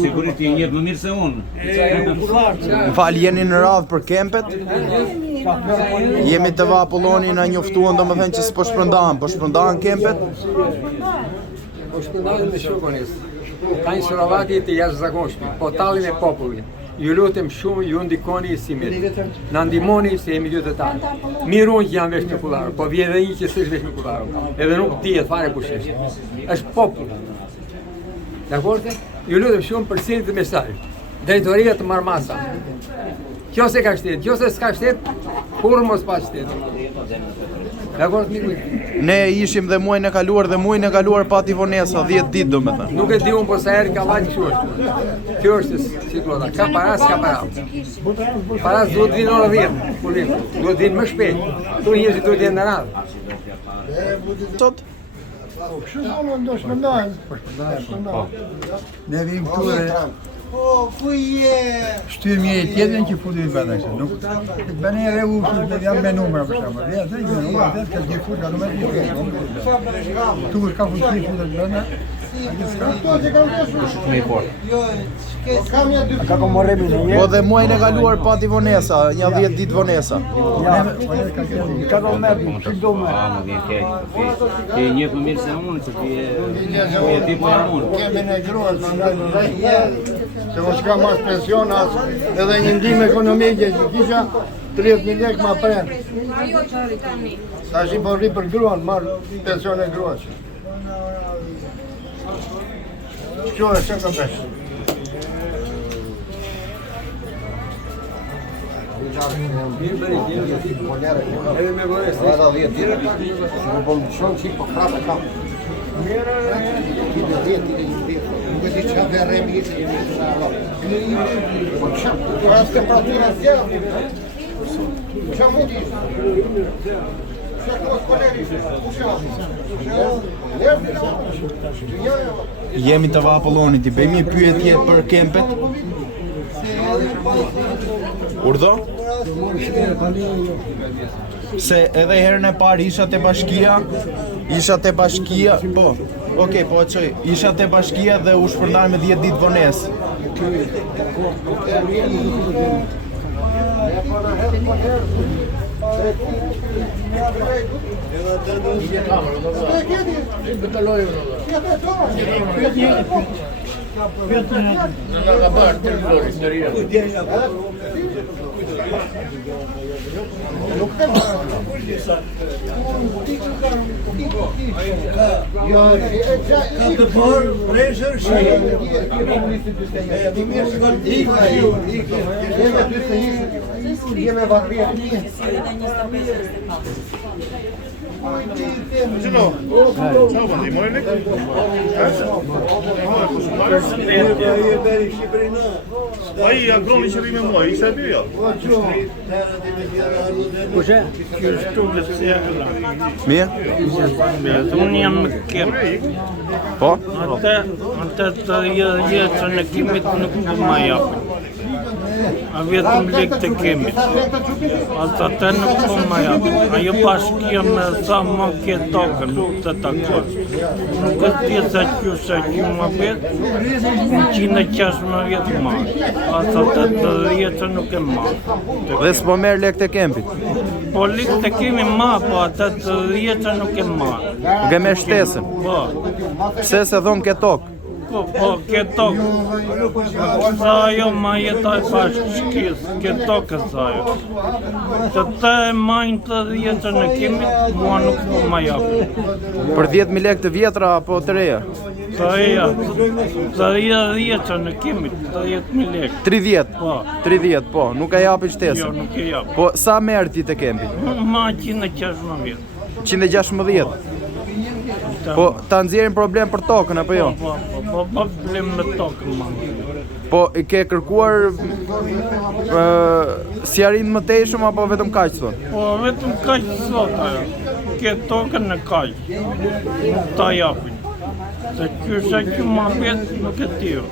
Sigurisht ti njeh më mirë se unë. Më fal, jeni në radhë për kempet? Jemi të va Apolloni na njoftuan domethënë që s'po shpërndahen kempet? Po shpërndahen me shokonis. Ka një shuravati të jashtëzakonshme, po tallin e popullit. Ju lutem shumë, ju ndikoni si mirë. Na ndihmoni se jemi qytetarë. Mirë unë që jam vesh me kullarë, po vjen edhe një që s'është vesh me kullarë. Edhe nuk dihet fare kush është. Është popull. Dakor? Ju lutem shumë përcjellni të mesazh. Drejtoria të Marmasa. Kjo se ka shtet, kjo se s'ka shtet, kur mos pa shtet. Dakor, miku. Ne ishim dhe muajin e kaluar pati vonesa 10 ditë domethënë. Nuk e di unë po sa herë ka vajtë kështu është. Kjo është situata. Ka para, s'ka para. Para duhet vinë orë 10. Duhet vinë më shpejt. Tu njerëzit duhet jenë në radhë. Sot Kështu zonë do shpëndajnë. Ne vim këtu e... ku je? Shtyrim një tjetën që futu i bëndë kështë. Nuk bëne e revu që jam me numra për shumë. Dhe me numra, dhe ka një fut, ka numra një fut. Tu është ka futu i futu të bëndë. Po dhe muajin e kaluar pati vonesa, një 10 ditë vonesa. Ka do me, që do me. Ti njeh më mirë se unë, që ti e di po jam unë. Kemi në gruat, se mos ka mas pension as edhe një ndihmë ekonomike që kisha 30.000 lekë ma prem. Tash i po rri për gruan, marr pension e gruas. Kjo është se ka besh. Edhe me vore, se Ata 10 ditë, që po më shumë që po krapë kam. Ti dhe 10, nuk e di që dhe remi i të një të Allah. Po që asë temperatura zjerë, që mundi ishtë? Që këmës koleri, ku që Jemi të va Apollonit, i bëjmë një pyetje për kempet. Urdhë? Se edhe herën e parë isha te bashkia, po. Okej, po çoj. Isha te bashkia dhe u shpërndar me 10 ditë vonesë. Ai agroni që vi me mua, isha e dyja. Kushe? Kjo është tukët si e këlla. Mirë? Unë jam në kem. Po? Atë të jetën e kemit nuk ma japin. A vetëm lek të kemit. Atë nuk po ma japin. Ajo bashkia me sa më ke tokën të takon. Nuk e tjetë sa qysa që më vetë, 116 vjetë marë. Atë të jetën nuk e marë. Dhe s'po merr lek të kempit. Po lek të kemi ma, po atë të jetën nuk e marë. Nuk e merr shtesën. Po. Pse se dhon ke tokë? Po, ke tokë. Sa ajo ma jetoj pas shkis, ke tokë sa ajo. Të të e majnë të jetën e kemit, mua nuk po ma japin. Për 10.000 lekë të vjetra apo të reja? Të jetën e kemit, 10.000 lekë. 30. Po. 30, po, nuk e japi Jo, shtesën. nuk e japin. Po sa merr ti të kempi? Ma 116 vjetë. 116. Po ta nxjerrin problem për tokën apo jo? Po, problem me tokën, ma. Po i ke kërkuar si arrin më tejshëm apo vetëm kaq thon? Po vetëm kaq sot ajo. Ke tokën në kaq. Nuk ta japin. Të qysha që ma vetë nuk e tjo.